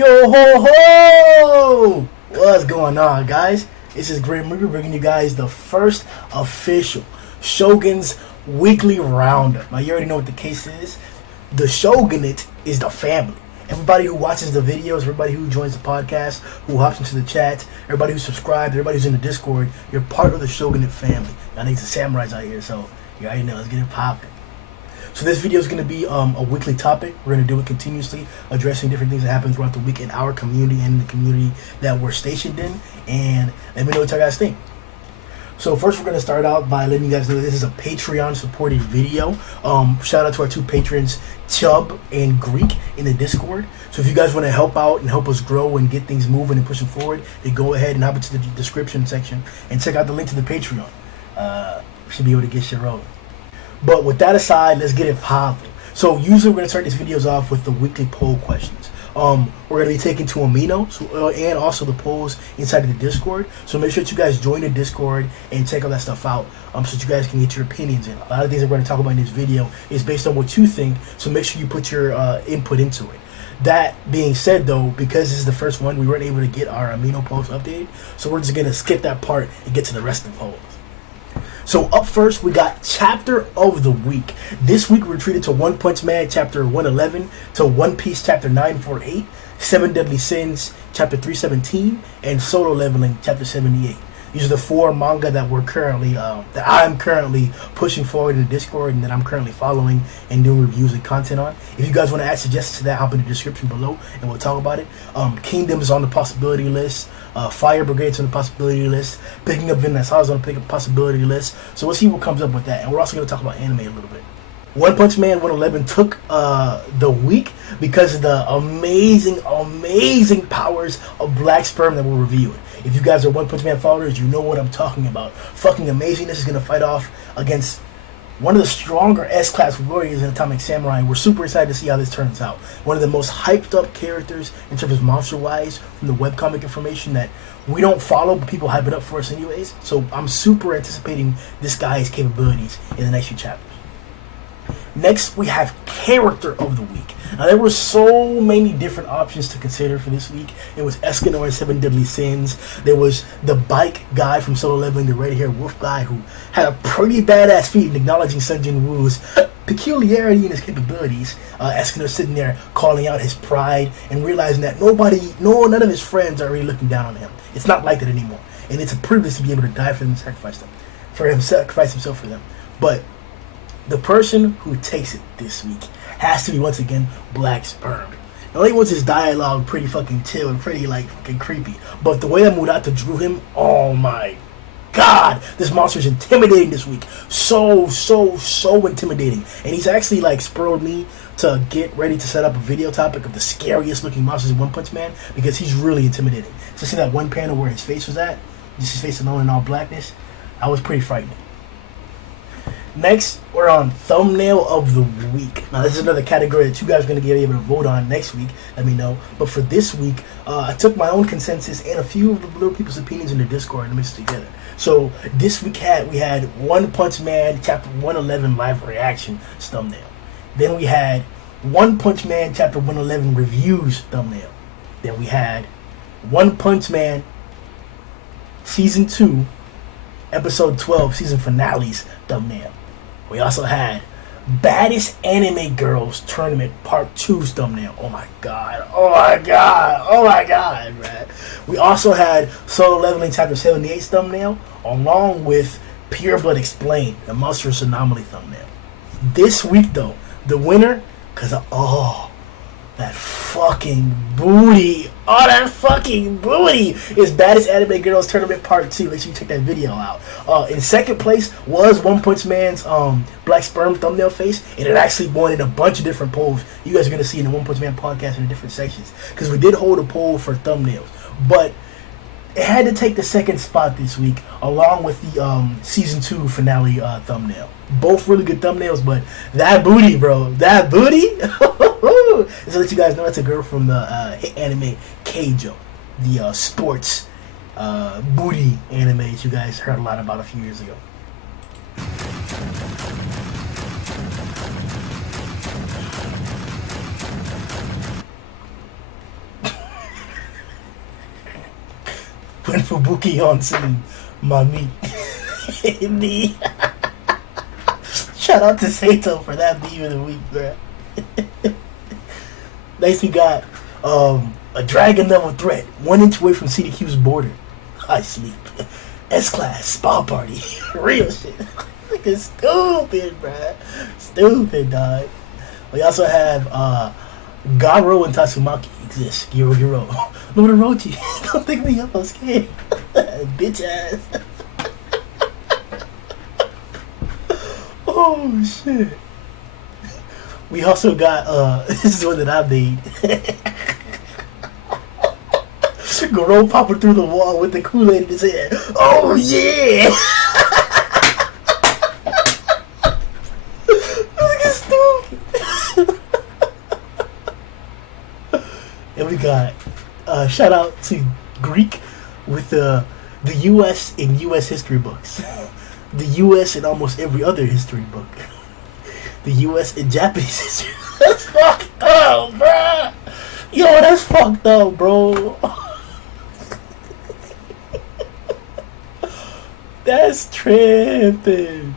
Yo ho ho! What's going on, guys? This is Grimm. We're bringing you guys the first official Shoguns weekly roundup. Now, you already know what the case is. The Shogunate is the family. Everybody who watches the videos, everybody who joins the podcast, who hops into the chat, everybody who's subscribed, everybody who's in the Discord, you're part of the Shogunate family. I think it's the samurais out here, so you already know. Let's get it popping. So this video is going to be a weekly topic. We're going to do it continuously, addressing different things that happen throughout the week in our community and in the community that we're stationed in. And let me know what you guys think. So first, we're going to start out by letting you guys know that this is a Patreon-supported video. Shout out to our two patrons, Chubb and Greek, in the Discord. So if you guys want to help out and help us grow and get things moving and pushing forward, then go ahead and hop into the description section and check out the link to the Patreon. Should be able to get shit rolling. But with that aside, let's get it popping. So usually we're going to start these videos off with the weekly poll questions. We're going to be taking two aminos and also the polls inside of the Discord. So make sure that you guys join the Discord and check all that stuff out so that you guys can get your opinions in. A lot of things that we're going to talk about in this video is based on what you think. So make sure you put your input into it. That being said, though, because this is the first one, we weren't able to get our amino polls updated. So we're just going to skip that part and get to the rest of the polls. So up first, we got Chapter of the Week. This week, we're treated to One Punch Man, Chapter 111, to One Piece, Chapter 948, Seven Deadly Sins, Chapter 317, and Solo Leveling, Chapter 78. These are the four manga that we're currently, that I'm currently pushing forward in the Discord and that I'm currently following and doing reviews and content on. If you guys want to add suggestions to that, hop in the description below and we'll talk about it. Kingdom is on the possibility list. Fire Brigade's on the possibility list. Picking up Vinland Saga is on the possibility list. So we'll see what comes up with that. And we're also going to talk about anime a little bit. One Punch Man 111 took the week because of the amazing powers of Black Sperm that we'll review it. If you guys are One Punch Man followers, you know what I'm talking about. Fucking amazingness is going to fight off against one of the stronger S-Class warriors in Atomic Samurai. We're super excited to see how this turns out. One of the most hyped up characters in terms of monster-wise from the webcomic information that we don't follow, but people hype it up for us anyways. So I'm super anticipating this guy's capabilities in the next few chapters. Next, we have Character of the Week. Now, there were so many different options to consider for this week. It was Escanor in Seven Deadly Sins. There was the bike guy from Solo Leveling, the red-haired wolf guy who had a pretty badass feat in acknowledging Sun Jin Woo's peculiarity in his capabilities. Escanor sitting there calling out his pride and realizing that none of his friends are really looking down on him. It's not like that anymore. And it's a privilege to be able to die for them and sacrifice himself for them. But the person who takes it this week has to be, once again, Black Sperm. Not only was his dialogue pretty fucking chill and pretty, like, fucking creepy, but the way that Murata drew him, oh my god, this monster is intimidating this week. So intimidating. And he's actually, like, spurred me to get ready to set up a video topic of the scariest looking monsters in One Punch Man, because he's really intimidating. So see that one panel where his face was at? Just his face alone in all blackness? I was pretty frightening. Next, we're on Thumbnail of the Week. Now, this is another category that you guys are going to be able to vote on next week. Let me know. But for this week, I took my own consensus and a few of the little people's opinions in the Discord and mixed together. So this week we had One Punch Man Chapter 111 live reaction thumbnail. Then we had One Punch Man Chapter 111 reviews thumbnail. Then we had One Punch Man Season 2 Episode 12 Season Finales thumbnail. We also had Baddest Anime Girls Tournament Part 2's thumbnail. Oh my god, man. We also had Solo Leveling Chapter 78's thumbnail, along with Pure Blood Explained, the Monstrous Anomaly thumbnail. This week, though, the winner, because of, that fucking booty. Oh, that fucking booty is Baddest Anime Girls Tournament Part 2. Make sure you check that video out. In second place was One Punch Man's Black Sperm thumbnail face, and it actually won in a bunch of different polls you guys are going to see in the One Punch Man podcast in the different sections, because we did hold a poll for thumbnails. But it had to take the second spot this week, along with the Season 2 finale thumbnail. Both really good thumbnails, but that booty, bro. That booty? Just to let you guys know, that's a girl from the hit anime Keijo, the sports booty anime that you guys heard a lot about a few years ago. Fubuki Onsen, Mami. The shout out to Sato for that meme of the week, bruh. Next we got a dragon level threat, 1 inch away from CDQ's border. I sleep. S-Class, spa party. Real shit. Fucking stupid, bruh. Stupid, dog. We also have Garo and Tatsumaki exist. Giro. Lord Orochi. Don't think me up, I'm scared. Bitch ass. Oh shit. We also got this is one that I made. Garo popping through the wall with the Kool-Aid in his head. Oh yeah! Look at stupid. And we got shout out to Greek with the U.S. in U.S. history books. The U.S. in almost every other history book. The U.S. in Japanese history. That's fucked up, bruh. Yo, that's fucked up, bro. That's tripping.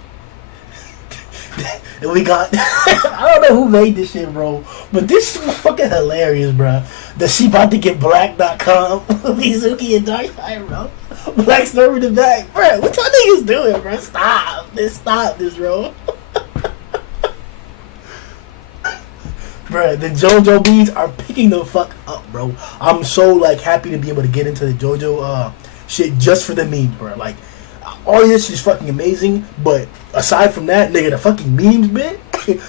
And we got I don't know who made this shit, bro, but this is fucking hilarious, bro. The she about to get black.com Mizuki and Darkseid, bro. Black Snow in the back, bro. What y'all niggas doing, bro? Stop this, bro. Bro, the JoJo beats are picking the fuck up, bro. I'm so like happy to be able to get into the JoJo shit just for the memes, bro. Like, all this is fucking amazing, but aside from that, nigga, the fucking memes bit,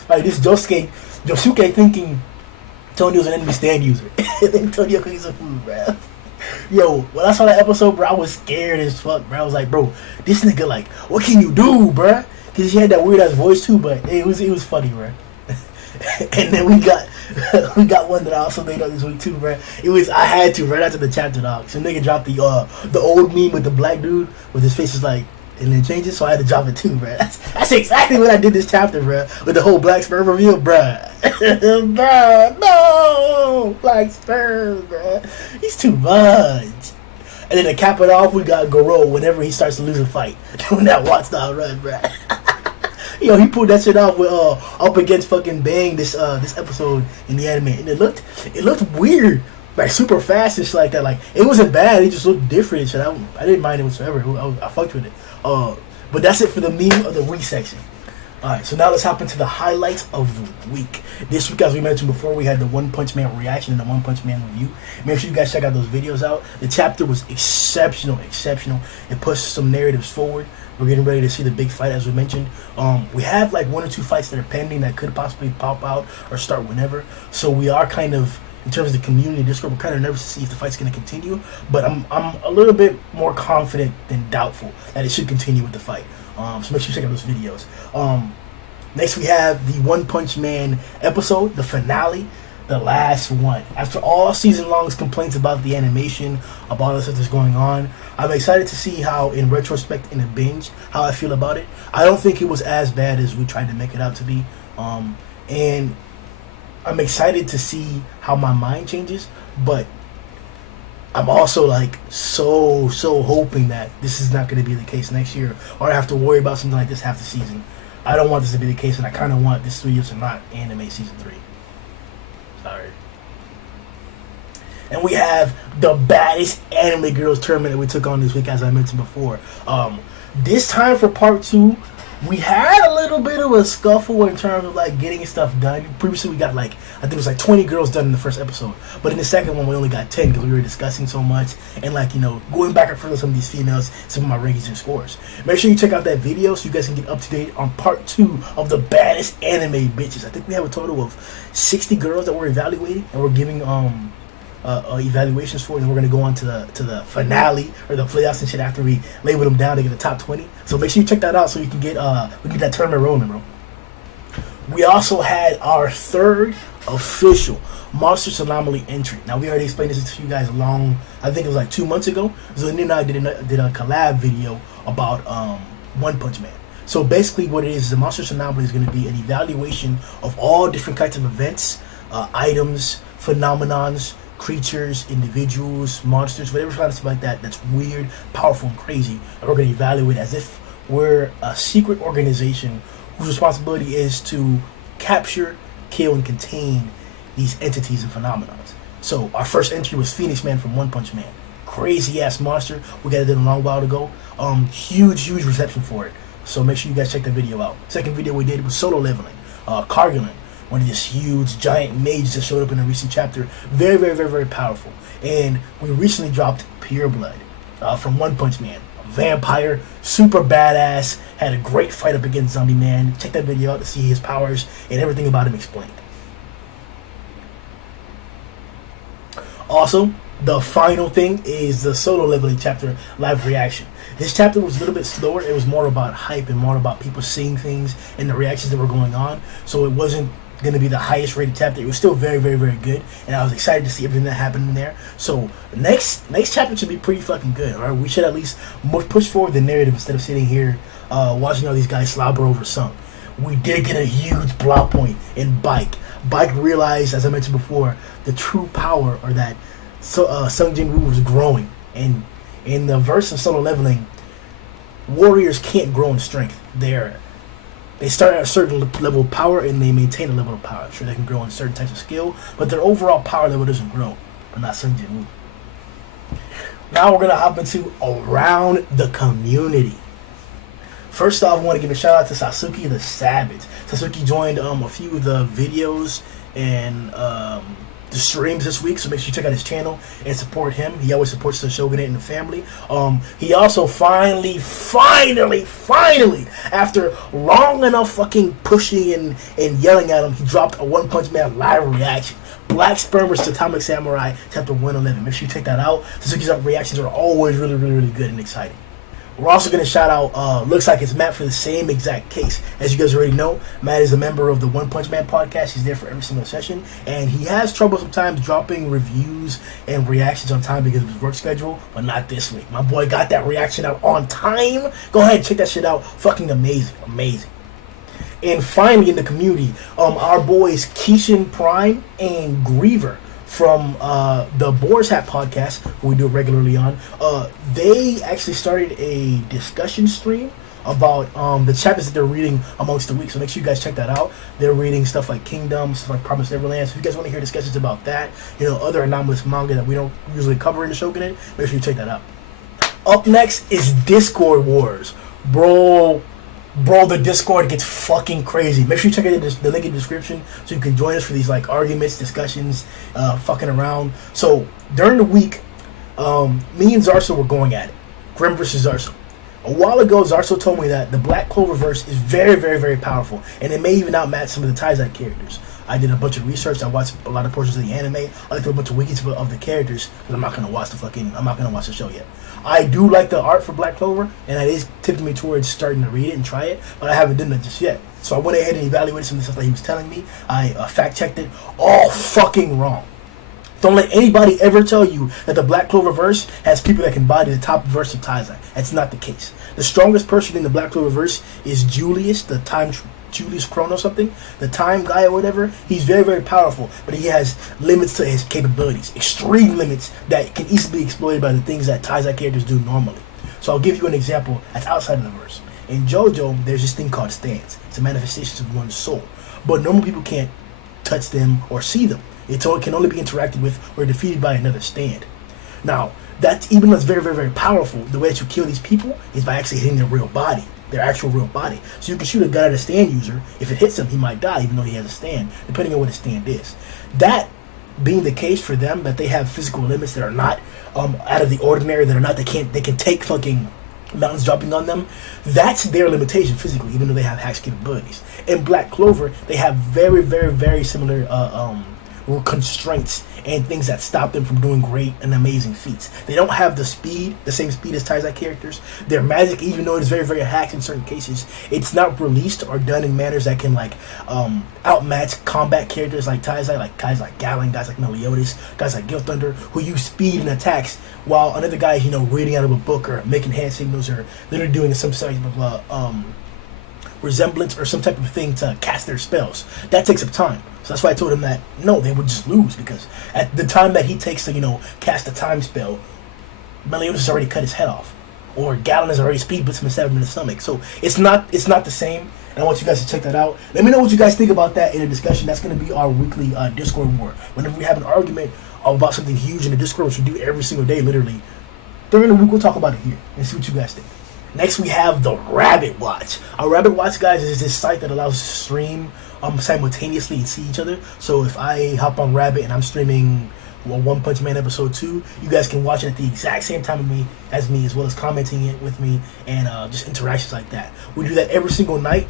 like this Josuke thinking Tonio's an enemy stand user. And then Tonio cooking some food, bro. Yo, when I saw that episode, bro, I was scared as fuck, bro. I was like, bro, this nigga, like, what can you do, bro? Because he had that weird ass voice too, but it was funny, bro. And then we got one that I also made up this week too, bro. I had to right after the chapter, dog. So nigga dropped the old meme with the black dude with his face is like, and then changes, so I had to drop it too, bro. That's exactly what I did this chapter, bro. With the whole black sperm reveal, bro. Bro, no, black sperm, bro. He's too much. And then to cap it off, we got Goro whenever he starts to lose a fight doing that watchdog run, bro. Yo, he pulled that shit off with up against fucking Bang this episode in the anime, and it looked weird, like super fast and shit like that. Like it wasn't bad, it just looked different and shit. I didn't mind it whatsoever. I fucked with it. But that's it for the meme of the week section. Alright, so now let's hop into the highlights of the week. This week, as we mentioned before, we had the One Punch Man reaction and the One Punch Man review. Make sure you guys check out those videos out. The chapter was exceptional. It pushed some narratives forward. We're getting ready to see the big fight, as we mentioned. We have like 1 or 2 fights that are pending that could possibly pop out or start whenever. So we are kind of, in terms of the community Discord, we're kind of nervous to see if the fight's going to continue. But I'm a little bit more confident than doubtful that it should continue with the fight. So make sure you check out those videos. Next we have the One Punch Man episode, the finale, the last one. After all season long's complaints about the animation, about all the stuff that's going on, I'm excited to see how, in retrospect, in a binge, how I feel about it. I don't think it was as bad as we tried to make it out to be. And I'm excited to see how my mind changes, but I'm also like so hoping that this is not going to be the case next year, or I have to worry about something like this half the season. I don't want this to be the case, and I kind of want this studio to not animate season 3. Sorry. And we have the baddest anime girls tournament that we took on this week, as I mentioned before. This time for part 2, we had a little bit of a scuffle in terms of like getting stuff done. Previously we got like, I think it was like 20 girls done in the first episode, but in the second one we only got 10 because we were discussing so much and like, you know, going back and forth with some of these females, some of my rankings and scores. Make sure you check out that video so you guys can get up to date on part 2 of the baddest anime bitches. I think we have a total of 60 girls that we're evaluating, and we're giving evaluations for, and we're gonna go on to the finale or the playoffs and shit after we label them down to get the top 20. So make sure you check that out so you can get we get that tournament rolling, bro. We also had our third official Monsters Anomaly entry. Now we already explained this to you guys I think it was like 2 months ago. So Nina and I did a collab video about One Punch Man. So basically what it is, the Monsters Anomaly is going to be an evaluation of all different kinds of events, items, phenomenons, creatures, individuals, monsters, whatever kind of stuff like that that's weird, powerful, and crazy. And we're going to evaluate as if we're a secret organization whose responsibility is to capture, kill, and contain these entities and phenomena. So our first entry was Phoenix Man from One Punch Man. Crazy ass monster. We got it in a long while ago. Huge reception for it. So make sure you guys check that video out. Second video we did was Solo Leveling. Cargilin, one of these huge giant mages that showed up in a recent chapter. Very powerful. And we recently dropped Pure Blood from One Punch Man. A vampire, super badass, had a great fight up against Zombie Man. Check that video out to see his powers and everything about him explained. Also, the final thing is the Solo Leveling chapter live reaction. This chapter was a little bit slower. It was more about hype and more about people seeing things and the reactions that were going on. So it wasn't going to be the highest rated chapter. It was still very good, and I was excited to see everything that happened in there. So next chapter should be pretty fucking good. All right, we should at least push forward the narrative instead of sitting here watching all these guys slobber over some. We did get a huge plot point in Bike. Bike realized, as I mentioned before, the true power, or that Sung Jin Woo was growing. And in the verse of Solo Leveling, warriors can't grow in strength. They start at a certain level of power and they maintain a level of power. Sure, they can grow in certain types of skill, but their overall power level doesn't grow. But not Sung Jin Woo. Now we're gonna hop into Around the Community. First off, I want to give a shout out to Sasuke the Savage. Sasuke joined a few of the videos and the streams this week, so make sure you check out his channel and support him. He always supports the Shogunate and the family. He also finally, after long enough fucking pushing and yelling at him, he dropped a One Punch Man live reaction. Black Sperm vs. Atomic Samurai, chapter 111. Make sure you check that out. Sasuke's reactions are always really good and exciting. We're also going to shout out, looks like it's Matt for the same exact case. As you guys already know, Matt is a member of the One Punch Man podcast. He's there for every single session. And he has trouble sometimes dropping reviews and reactions on time because of his work schedule, but not this week. My boy got that reaction out on time. Go ahead and check that shit out. Fucking amazing. And finally in the community, our boys Keishan Prime and Griever from the Boar's Hat podcast, who we do it regularly on, they actually started a discussion stream about the chapters that they're reading amongst the week. So make sure you guys check that out. They're reading stuff like Kingdom, stuff like Promised Neverland. So if you guys want to hear discussions about that, other anomalous manga that we don't usually cover in the Shogunate, make sure you check that out. Up next is Discord Wars. Bro, the Discord gets fucking crazy. Make sure you check out the link in the description so you can join us for these arguments, discussions, fucking around. So during the week, me and Zarso were going at it. Grimm versus Zarso. A while ago, Zarso told me that the Black Clover verse is very powerful, and it may even outmatch some of the Taizai characters. I did a bunch of research. I watched a lot of portions of the anime. I looked at a bunch of wikis of the characters, but I'm not gonna watch the show yet. I do like the art for Black Clover, and it is tipping me towards starting to read it and try it, but I haven't done that just yet. So I went ahead and evaluated some of the stuff that he was telling me. I fact-checked it. All fucking wrong. Don't let anybody ever tell you that the Black Clover verse has people that can body the top verse of Taizai. That's not the case. The strongest person in the Black Clover verse is Julius, Julius Chrono something, the time guy or whatever. He's very powerful, but he has limits to his capabilities, extreme limits that can easily be exploited by the things that Taizai characters do normally. So I'll give you an example that's outside of the verse. In JoJo, there's this thing called stands. It's a manifestation of one's soul, but normal people can't touch them or see them. It can only be interacted with or defeated by another stand. Now, even though it's very powerful, the way that you kill these people is by actually hitting their real body. Their actual real body. So you can shoot a gun at a stand user. If it hits him, he might die, even though he has a stand, depending on what his stand is. That being the case for them, that they have physical limits that are not out of the ordinary, they can take fucking mountains dropping on them. That's their limitation physically, even though they have hacks capabilities. In Black Clover, they have very similar constraints and things that stop them from doing great and amazing feats. They don't have the same speed as Taizai characters. Their magic, even though it's very hacked in certain cases, it's not released or done in manners that can outmatch combat characters like Taizai, like guys like Galen, guys like Meliodas, guys like Guild Thunder, who use speed and attacks, while another guy is reading out of a book or making hand signals or literally doing some type of resemblance or some type of thing to cast their spells. That takes up time. So that's why I told him that no, they would just lose, because at the time that he takes to cast a time spell, Meliodas has already cut his head off, or Galen has already speed blitzed him and stabbed him in the stomach. So it's not the same. And I want you guys to check that out. Let me know what you guys think about that in the discussion. That's going to be our weekly Discord war. Whenever we have an argument about something huge in the Discord, which we do every single day, literally, during the week, we'll talk about it here and see what you guys think. Next, we have the Rabbit Watch. Our Rabbit Watch, guys, is this site that allows us to stream simultaneously and see each other. So if I hop on Rabbit and I'm streaming One Punch Man episode 2, you guys can watch it at the exact same time as me, as well as commenting it with me and just interactions like that. We do that every single night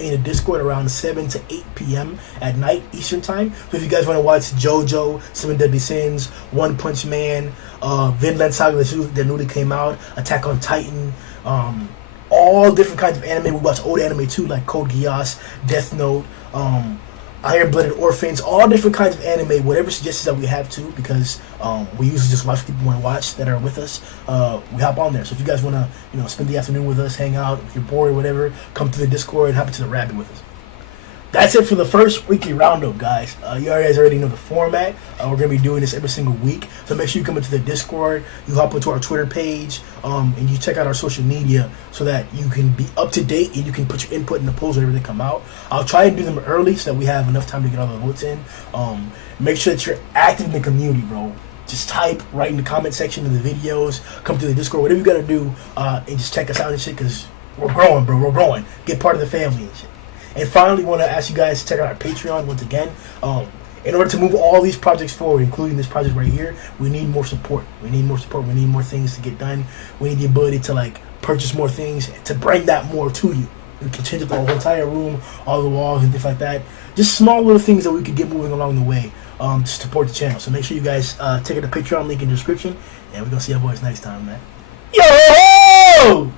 in a Discord around 7 to 8 p.m. at night Eastern time. So if you guys want to watch JoJo, Seven Deadly Sins, One Punch Man, Vinland Saga that newly came out, Attack on Titan, all different kinds of anime. We watch old anime too, like Code Geass, Death Note, Iron-Blooded Orphans, all different kinds of anime, whatever suggestions that we have too, because we usually just watch what people want to watch that are with us. We hop on there. So if you guys want to, spend the afternoon with us, hang out, if you're bored or whatever, come to the Discord and hop into the Rabbit with us. That's it for the first weekly roundup, guys. You guys already know the format. We're going to be doing this every single week. So make sure you come into the Discord, you hop into our Twitter page, and you check out our social media so that you can be up to date and you can put your input in the polls whenever they come out. I'll try and do them early so that we have enough time to get all the votes in. Make sure that you're active in the community, bro. Just type, write in the comment section of the videos, come to the Discord, whatever you got to do, and just check us out and shit, because we're growing, bro. We're growing. Get part of the family and shit. And finally, want to ask you guys to check out our Patreon once again. In order to move all these projects forward, including this project right here, we need more support. We need more support. We need more things to get done. We need the ability to purchase more things, to bring that more to you. We can change up the whole entire room, all the walls and things like that. Just small little things that we could get moving along the way to support the channel. So make sure you guys check out the Patreon link in the description, and we're gonna see our boys next time, man. Yo!